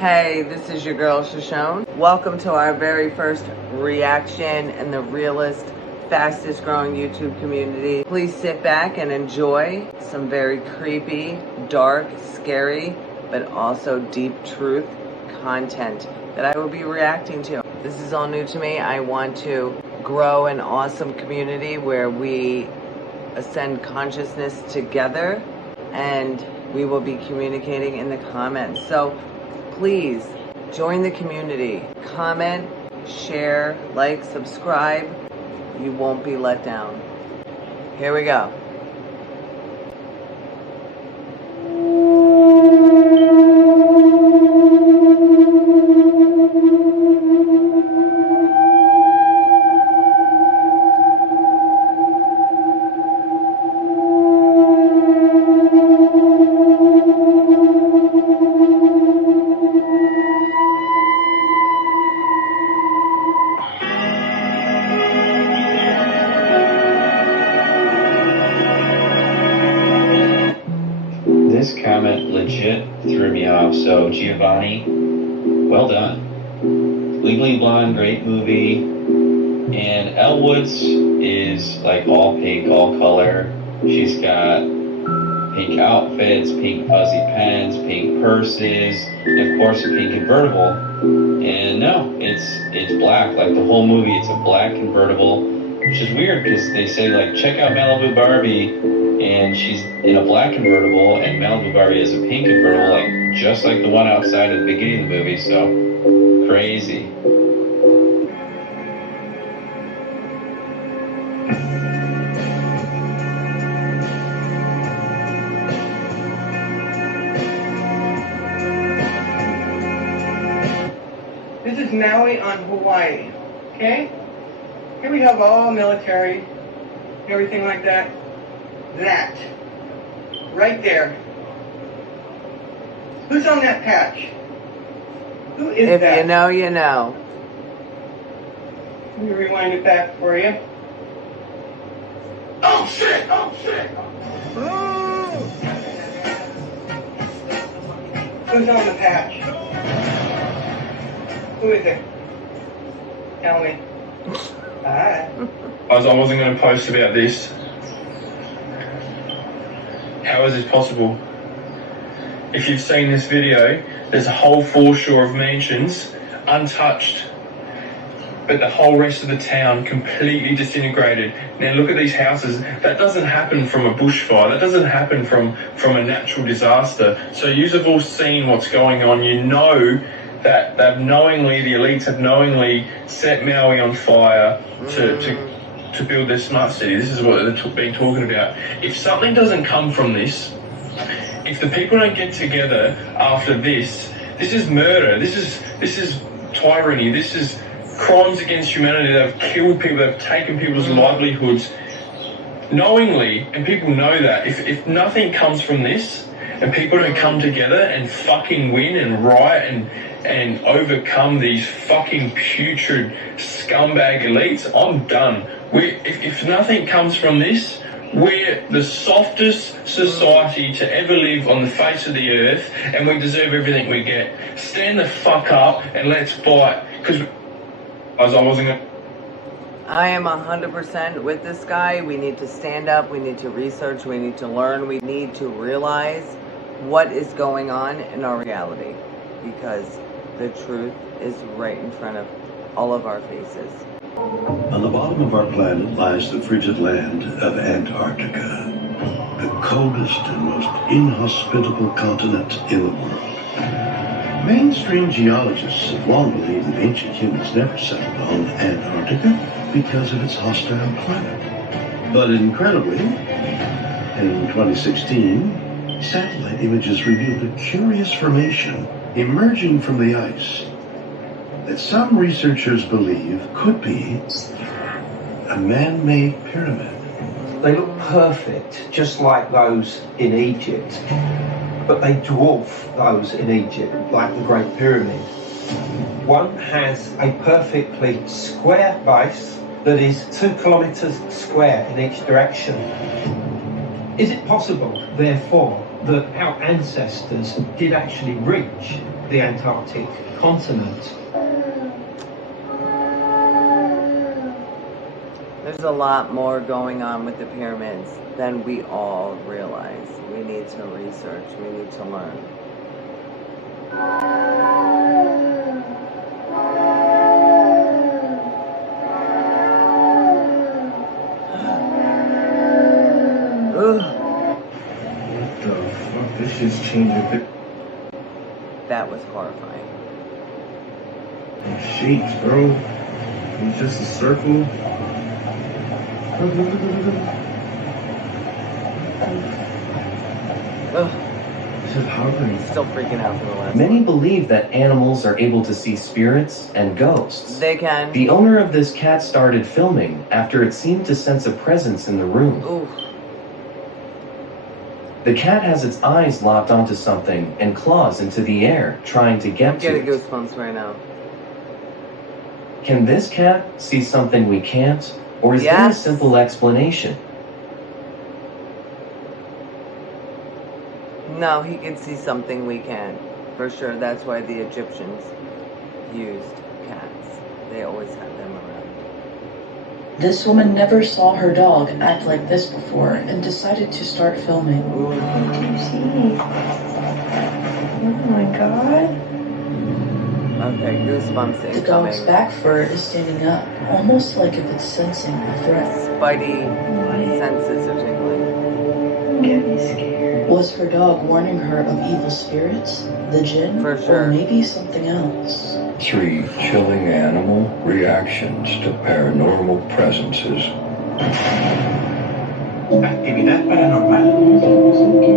Hey, this is your girl Shoshone. Welcome to our very first reaction in the realest, fastest growing YouTube community. Please sit back and enjoy some very creepy, dark, scary, but also deep truth content that I will be reacting to. This is all new to me. I want to grow an awesome community where we ascend consciousness together, and we will be communicating in the comments. So please join the community. Comment, share, like, subscribe. You won't be let down. Here we go. This comment legit threw me off, so Giovanni, well done. Legally Blonde, great movie. And Elle Woods is like all pink, all color. She's got pink outfits, pink fuzzy pens, pink purses, and of course a pink convertible. And no, it's black. Like the whole movie, it's a black convertible, which is weird because they say like, check out Malibu Barbie. And she's in a black convertible, and Malibu Barbie is a pink convertible, like just like the one outside at the beginning of the movie. So crazy. This is Maui on Hawaii. Okay? Here we have all military, everything like that. That. Right there. Who's on that patch? Who is If that? you know, you know. Let me rewind it back for you. Oh shit! Oh shit! Oh. Who's on the patch? Who is it? Tell me. Alright. I wasn't going to post about this. How is this possible? If you've seen this video, there's a whole foreshore of mansions untouched, but the whole rest of the town completely disintegrated. Now look at these houses. That doesn't happen from a bushfire. That doesn't happen from a natural disaster. So you've all seen what's going on. You know that the elites have knowingly set Maui on fire to build their smart city. This is what they've been talking about. If something doesn't come from this, if the people don't get together after this, this is murder. This is tyranny. This is crimes against humanity. They've killed people. They've taken people's livelihoods knowingly, and people know that. If nothing comes from this, and people don't come together and fucking win and riot and overcome these fucking putrid scumbag elites, I'm done. If nothing comes from this, we're the softest society to ever live on the face of the earth, and we deserve everything we get. Stand the fuck up and let's fight. Because I wasn't going to... I am 100% with this guy. We need to stand up. We need to research. We need to learn. We need to realize what is going on in our reality, because the truth is right in front of all of our faces. On the bottom of our planet lies the frigid land of Antarctica, the coldest and most inhospitable continent in the world. Mainstream geologists have long believed that ancient humans never settled on Antarctica because of its hostile climate. But incredibly, in 2016, satellite images revealed a curious formation emerging from the ice that some researchers believe could be a man-made pyramid. They look perfect, just like those in Egypt, but they dwarf those in Egypt, like the Great Pyramid. One has a perfectly square base that is 2 kilometers square in each direction. Is it possible, therefore, that our ancestors did actually reach the Antarctic continent. There's a lot more going on with the pyramids than we all realize. We need to research, we need to learn. What the fuck? This shit's changing. That was horrifying. It shapes, bro. It's just a circle. This is hovering. Still freaking out for the last Many one. believe that animals are able to see spirits and ghosts. They can. The owner of this cat started filming after it seemed to sense a presence in the room. Ooh. The cat has its eyes locked onto something and claws into the air, trying to I'm get to getting it. goosebumps right now. Can this cat see something we can't? Or is there a Yes. simple explanation? No, he can see something we can't. For sure, that's why the Egyptians used cats. They always had them around. This woman never saw her dog act like this before and decided to start filming. Ooh. Oh my god. Okay, goosebumps The dog's incoming. back fur is standing up, almost like if it's sensing a threat. Spidey senses are tingling. Get me scared. Was her dog warning her of evil spirits, the jinn, For sure. or maybe something else? 3 chilling animal reactions to paranormal presences. Actividad paranormal.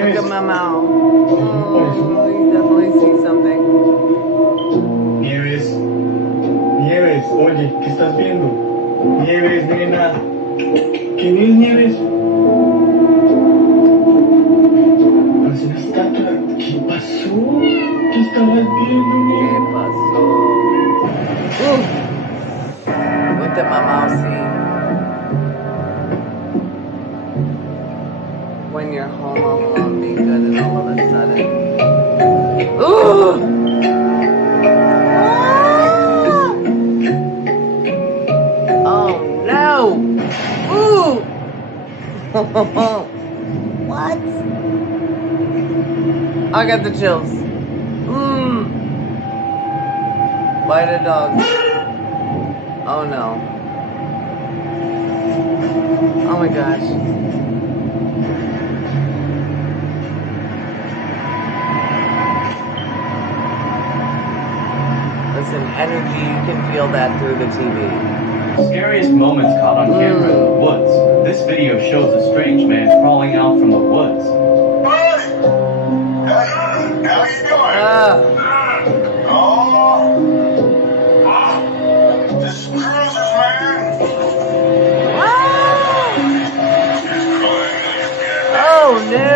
Look at my mouth. Oh, you definitely see something. Nieves. Nieves, oye, ¿qué estás viendo? Nieves, nena. ¿Qué ves, Nieves? Parece una estatua. ¿Qué pasó? ¿Qué estabas viendo, ¿Qué Nieves? pasó? What did my mouth see? When you're home alone, be good, and all of a sudden. Ooh! Ah! Oh no! Ooh! What? I got the chills. Why the dog? Oh no. Oh my gosh. Listen, energy, you can feel that through the TV. Scariest moments caught on camera in the woods. This video shows a strange man crawling out from the woods. How you doing? This is Cruisers, man. Oh no!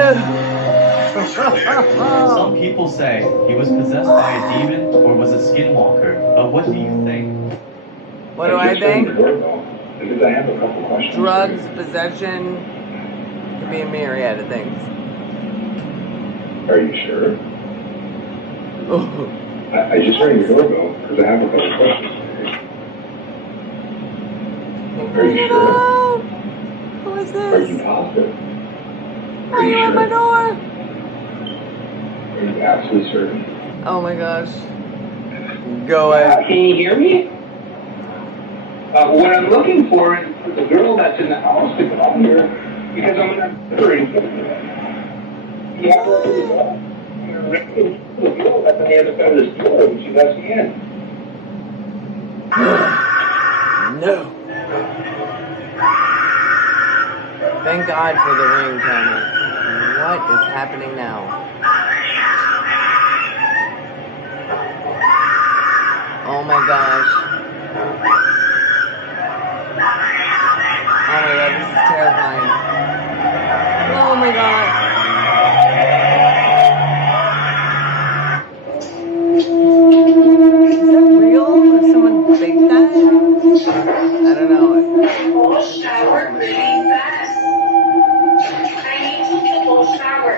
Some people say he was possessed by a demon or was a skinwalker, but what do you think? What do I think? Because I have a couple questions. Drugs, possession, could be a myriad of things. Are you sure? Oh. I just rang the doorbell because I have a couple questions. Are you sure? Who is Are you this? positive? Why are you at my door? Are you absolutely certain? Oh my gosh. Go ahead. Can you hear me? What I'm looking for is the girl that's in the house to come here because I'm in a hurry. Yeah, the girl that's on the other side of this door and she lets me in. No. Thank God for the ring, Tony. What is happening now? Oh my gosh. Oh my god, this is terrifying. Oh my god. Is that real? Or someone faked that? I don't know. Shower really fast. I need to go shower.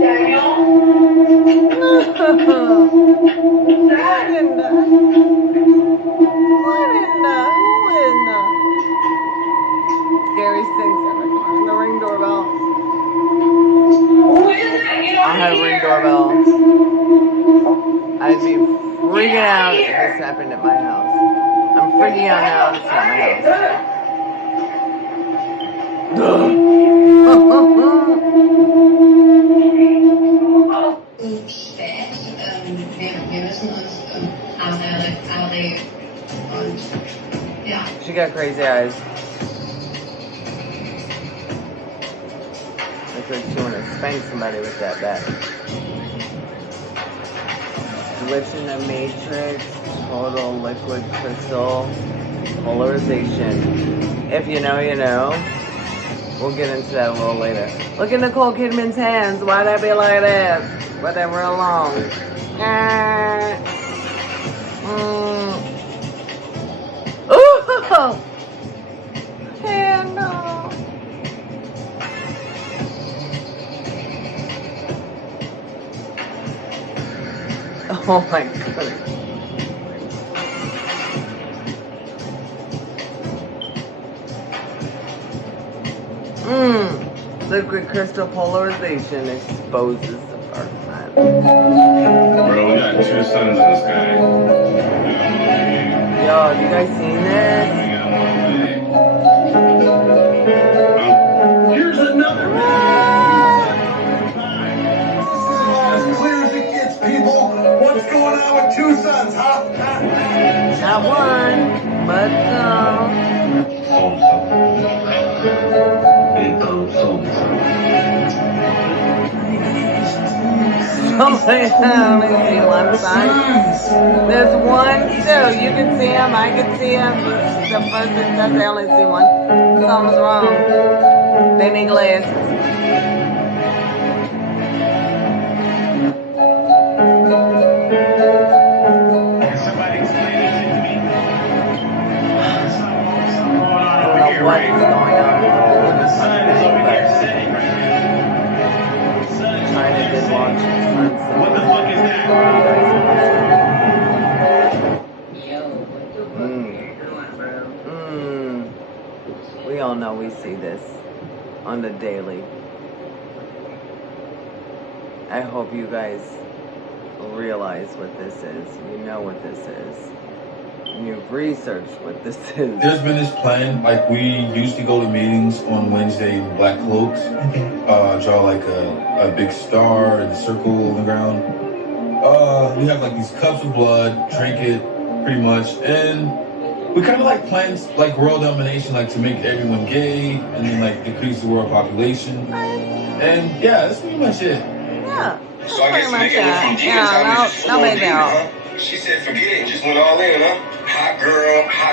Daniel? Scariest things ever. Come on, the ring doorbell. I have a ring doorbell. I'd be freaking out if this happened at my house. I'm freaking out now. It's not my house. She got crazy eyes. Looks like she wanna spank somebody with that bat. Glitch in the matrix, total liquid crystal, polarization. If you know, you know. We'll get into that a little later. Look at Nicole Kidman's hands. Why'd that be like that? Why they real long? Ooh! Candle! Oh my goodness. Liquid crystal polarization exposes the dark side. Bro, we got 2 suns in the sky. Yo, have you guys seen this? Here's another as clear as it gets, people. What's going on with 2 suns, huh? Not one, but somebody see one side. There's 1, 2. You can see him. I can see him. The person says they only see 1. Something's wrong. They need glasses. Can somebody explain this to me? Something going on over here, right? The sun is over here setting right now. China did launch its sunset. What the fuck is that? We all know we see this on the daily. I hope you guys realize what this is. You know what this is. And you've researched what this is. There's been this plan, like we used to go to meetings on Wednesday in black cloaks, draw like a big star and a circle on the ground. We have like these cups of blood, drink it pretty much, and we kind of like plans like world domination, like to make everyone gay and then like decrease the world population. And yeah, that's pretty much it. Yeah. So I guess nigga went from demon time to just full on demon, huh? She said forget it and just went all in, huh? Hot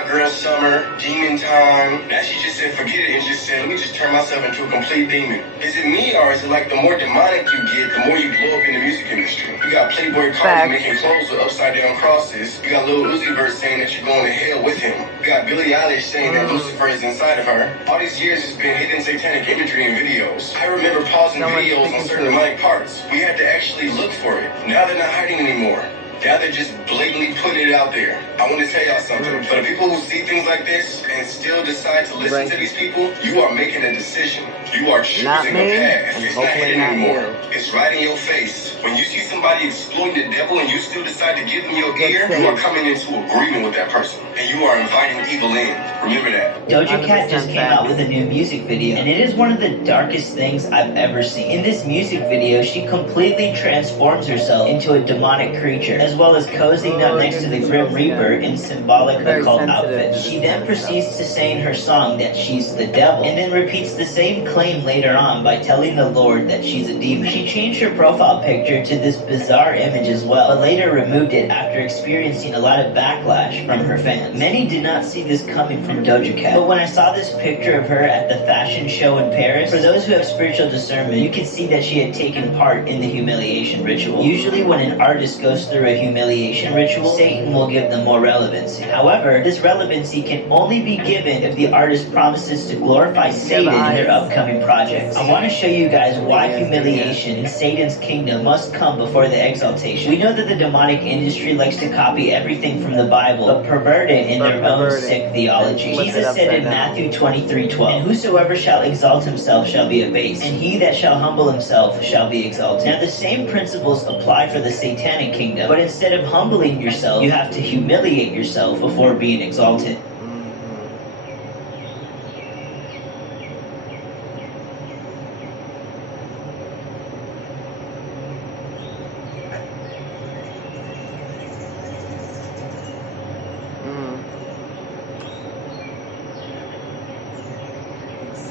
girl summer, demon time. Now she just said forget it and just said, let me just turn myself into a complete demon. Is it me or is it like the more demonic you get, the more you blow up in the music industry? You got Playboy Cardi making clothes with upside down crosses. You got Lil Uzi Vert saying that you're going to hell with him. You got Billie Eilish saying that Lucifer is inside of her. All these years it's been hidden satanic imagery in videos. I remember pausing videos on certain demonic parts. We had to actually look for it. Now they're not hiding anymore. Now they're just blatantly putting it out there. I want to tell y'all something. For the people who see things like this and still decide to listen to these people, you are making a decision. You are choosing a path. It's not hidden anymore. It's right in your face. When you see somebody exploiting the devil and you still decide to give them your ear, you are coming into agreement with that person. And you are inviting evil in. Remember that. Doja Cat just came out with a new music video, and it is one of the darkest things I've ever seen. In this music video, she completely transforms herself into a demonic creature, as well as cozying up next to the Grim Reaper in symbolic occult outfits. She then proceeds to say in her song that she's the devil, and then repeats the same claim later on by telling the Lord that she's a demon. She changed her profile picture to this bizarre image as well, but later removed it after experiencing a lot of backlash from her fans. Many did not see this coming from from Doja Cat. But when I saw this picture of her at the fashion show in Paris, for those who have spiritual discernment, you could see that she had taken part in the humiliation ritual. Usually when an artist goes through a humiliation ritual, Satan will give them more relevancy. However, this relevancy can only be given if the artist promises to glorify Satan in their upcoming projects. I want to show you guys why humiliation in Satan's kingdom must come before the exaltation. We know that the demonic industry likes to copy everything from the Bible, but pervert it in their own sick theology. Jesus said in Matthew 23:12, "And whosoever shall exalt himself shall be abased, and he that shall humble himself shall be exalted." Now the same principles apply for the satanic kingdom, but instead of humbling yourself, you have to humiliate yourself before being exalted.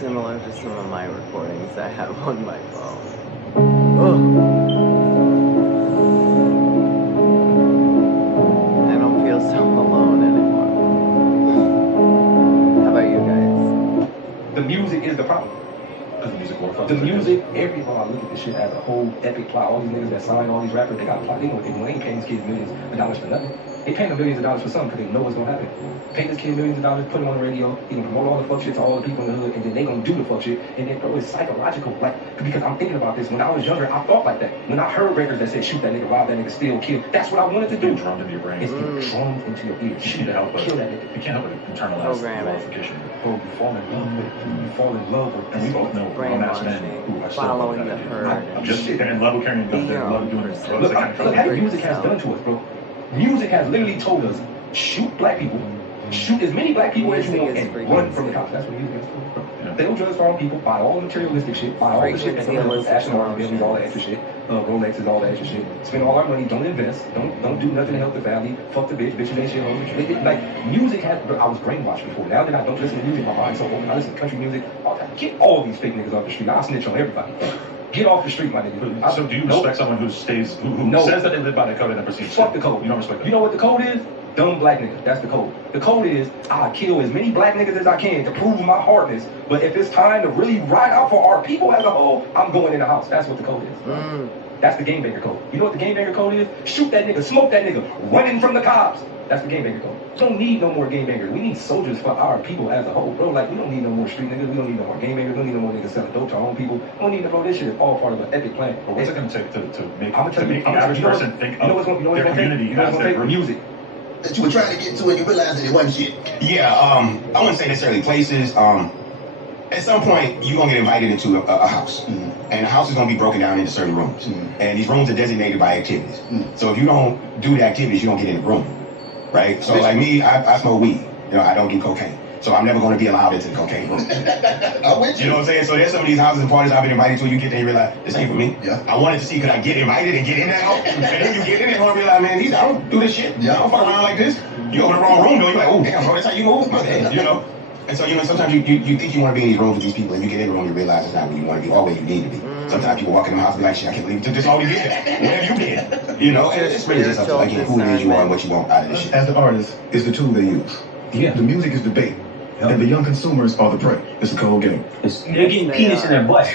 Similar to some of my recordings I have on my phone. Oh. I don't feel so alone anymore. How about you guys? The music is the problem. The music, everyone, I look at this shit as a whole epic plot. All these niggas that sign all these rappers, they got a plot. They know what they do. They ain't paying these kids millions of dollars for nothing. They paying them millions of dollars for something because they know what's gonna happen. Pay this kid millions of dollars, put him on the radio, he can promote all the fuck shit to all the people in the hood, and then they gonna do the fuck shit. And then, bro, it's psychological. Like, because I'm thinking about this. When I was younger, I thought like that. When I heard records that said shoot that nigga, rob that nigga, steal, kill, that's what I wanted to do. It's drummed into your brain. It's drummed into your ears. Shoot that, kill that nigga. You can't help it internalize glorification. Bro, you fall in love with it. You fall in love with it. And we both know grown-ass men who are following the herd. I'm just they're in love with carrying guns, they're in love with doing it. Look how music has done to us, bro. Music has literally told us, shoot black people, shoot as many black people as you want, and run from the cops. That's what music has told us, bro. They don't drugs for all people, buy all the materialistic shit, buy all the shit that goes Aston Martin, Bentleys, all that extra shit, Rolexes, all that extra shit. Spend all our money, don't invest, don't do nothing to help the family, fuck the bitch, bitch ain't shit home. Like, music has, I was brainwashed before. Now that I don't listen to music, my mind's so open. I listen to country music. Get all these fake niggas off the street. I'll snitch on everybody. Get off the street, my nigga. So do you respect someone who stays, who says that they live by the code and never sees? Fuck the code. You don't respect that? You know what the code is? Dumb black niggas. That's the code. The code is I kill as many black niggas as I can to prove my hardness. But if it's time to really ride out for our people as a whole, I'm going in the house. That's what the code is. That's the gangbanger code. You know what the gangbanger code is? Shoot that nigga, smoke that nigga, running from the cops. That's the gangbanger code. We don't need no more gangbangers. We need soldiers for our people as a whole, bro. Like, we don't need no more street niggas. We don't need no more gangbangers. We don't need no more niggas selling dope to our own people. We don't need no more. This shit is all part of an epic plan. But what's it going to take to make the average person think of their community as their group? Music. That you were trying to get to and you realized that it wasn't shit. Yeah, I wouldn't say necessarily places. At some point, you're going to get invited into a house. And the house is going to be broken down into certain rooms. And these rooms are designated by activities. So if you don't do the activities, you don't get in the room. Right? So like me, I smoke weed. You know, I don't do cocaine. So I'm never going to be allowed into the cocaine room. I'm with you. You know what I'm saying? So there's some of these houses and parties I've been invited to, you get there and you realize, this ain't for me. Yeah. I wanted to see, could I get invited and get in that house? And then you get in there and realize, man, I don't do this shit. Yeah. I don't fuck around like this. You go in the wrong room, though, you're like, oh, damn, bro, that's how you move? My bad, you know? And so, you know, sometimes you think you want to be in these rooms with these people, and you get in the room, you realize it's not where you want to be or where you need to be. Sometimes people walk in the house and be like, shit, I can't believe you took this all you did. Where have you been? You know, and it's really just up to, again, who it is you are and what you want out of this shit. As the artist, is the tool they use. Yeah. The music is the bait. And the young consumers are the prey. It's a cold game. They're getting penis in their butt.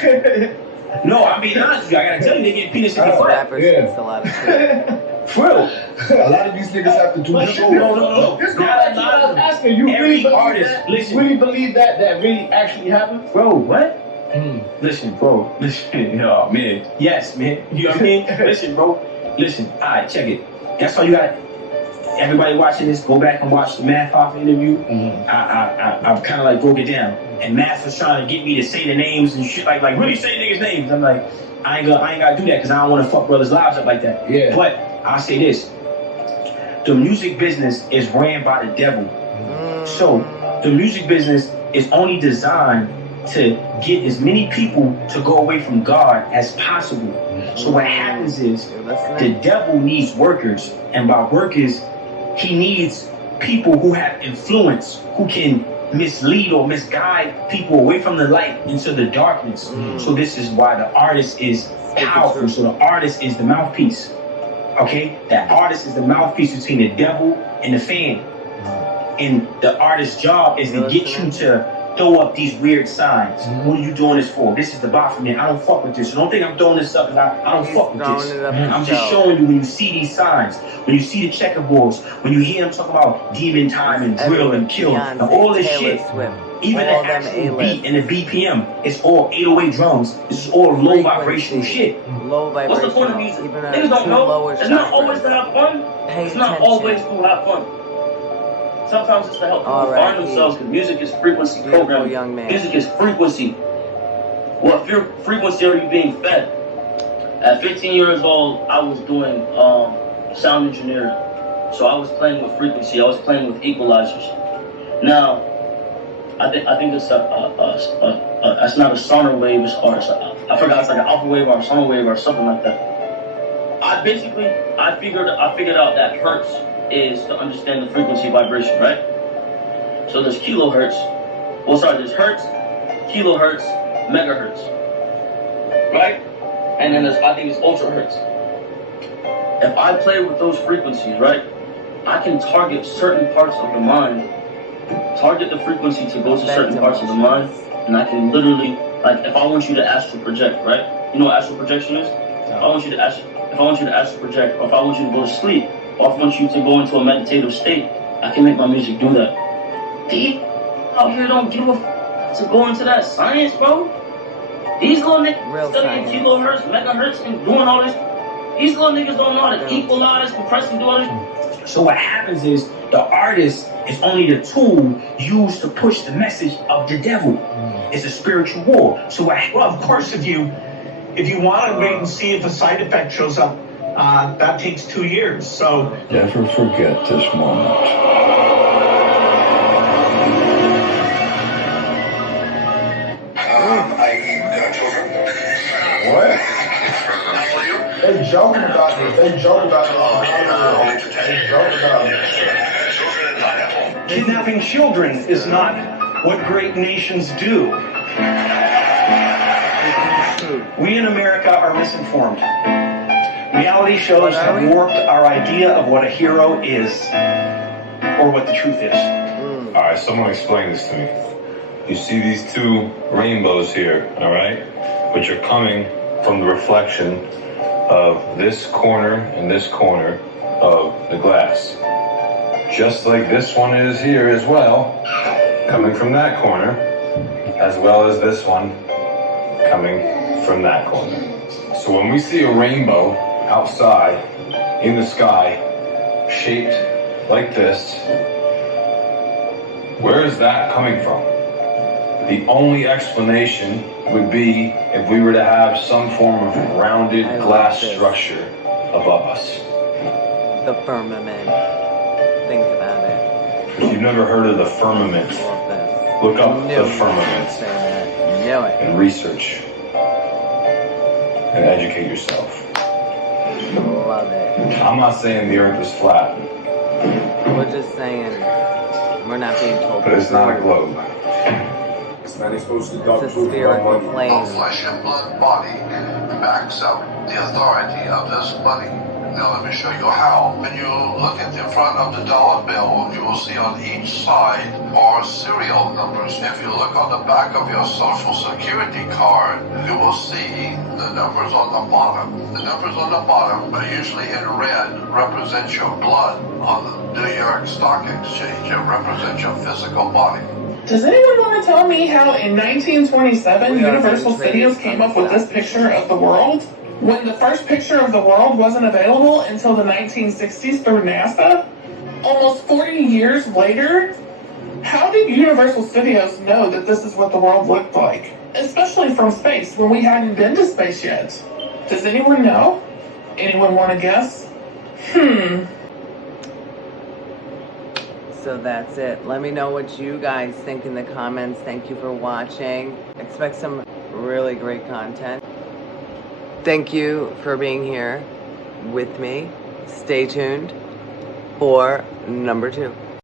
No, I'm being honest with you. I gotta tell you, they're getting penis in their butt. A lot of shit. For real. A lot of these niggas have to do the show. No. This goes back to what I was asking. You really believe that really actually happened? Bro, what? Listen, bro. Listen, oh, man. Yes, man. You know what I mean? Listen, bro. Listen. All right, check it. That's all you got. Everybody watching this, go back and watch the Math Hoffa interview. I kind of like broke it down. And Math was trying to get me to say the names and shit, like really say niggas' names. I'm like, I ain't gotta do that because I don't want to fuck brothers' lives up like that. Yeah. But I'll say this. The music business is ran by the devil. So the music business is only designed to get as many people to go away from God as possible. So what happens is the devil needs workers, and by workers, he needs people who have influence, who can mislead or misguide people away from the light into the darkness. So this is why the artist is powerful. So the artist is the mouthpiece. Okay? That artist is the mouthpiece between the devil and the fan. And the artist's job is to get you to throw up these weird signs. What are you doing this for? This is the Baphomet. I don't fuck with this. So don't think I'm throwing this up because I don't fuck with this. I'm just showing you when you see these signs, when you see the checkerboards, when you hear them talk about demon time and drill and kill and all this shit. Even the actual beat and the BPM, it's all 808 drums. This is all low vibrational shit. Low vibrational. What's the point of music? Niggas don't know. It's not always to have fun. It's not always to have fun. Sometimes it's to help people find themselves, because music is frequency programming. Music is frequency. What frequency are you being fed? At 15 years old, I was doing sound engineering. So I was playing with frequency. I was playing with equalizers. Now, I think it's it's not a sonar wave, I forgot, it's like an alpha wave or a sonar wave or something like that. I figured out that hertz is to understand the frequency vibration, right? So there's kilohertz. There's hertz, kilohertz, megahertz, right? And then I think it's ultra hertz. If I play with those frequencies, right, I can target certain parts of the mind, target the frequency to go to certain parts of the mind, and I can literally, like, if I want you to astral project, right? You know what astral projection is? If I want you to astral project, or if I want you to go to sleep, or if I want you to go into a meditative state, I can make my music do that. These out here don't give a f to go into that science, bro. These little niggas studying kilohertz, megahertz, and doing all this. These little niggas don't know how to equalize, compress, and do all this. So what happens is the artist is only the tool used to push the message of the devil. It's a spiritual war. So well, of course, if you want to wait and see if a side effect shows up, that takes 2 years. So never forget this moment. What? They joking about it. They joke about it. They joke about it. Kidnapping children is not what great nations do. We in America are misinformed. Reality shows have warped our idea of what a hero is, or what the truth is. All right, someone explain this to me. You see these two rainbows here, all right? Which are coming from the reflection of this corner and this corner of the glass. Just like this one is here as well, coming from that corner, as well as this one coming from that corner. So when we see a rainbow outside in the sky, shaped like this, where is that coming from? The only explanation would be if we were to have some form of rounded glass structure above us. The firmament. Think about it. If you've never heard of the firmament, look up the firmament and research and educate yourself. Love it. I'm not saying the earth is flat. We're just saying we're not being told. But it's not a globe. It's a spherical plane. No flesh and blood body backs up the authority of this money. Now let me show you how. When you look at the front of the dollar bill, you will see on each side are serial numbers. If you look on the back of your social security card, you will see the numbers on the bottom. The numbers on the bottom are usually in red, represent your blood on the New York Stock Exchange. It represents your physical body. Does anyone want to tell me how in 1927 Universal Studios came up with this picture of the world? When the first picture of the world wasn't available until the 1960s through NASA? Almost 40 years later? How did Universal Studios know that this is what the world looked like? Especially from space, when we hadn't been to space yet. Does anyone know? Anyone want to guess? So that's it. Let me know what you guys think in the comments. Thank you for watching. Expect some really great content. Thank you for being here with me. Stay tuned for number 2.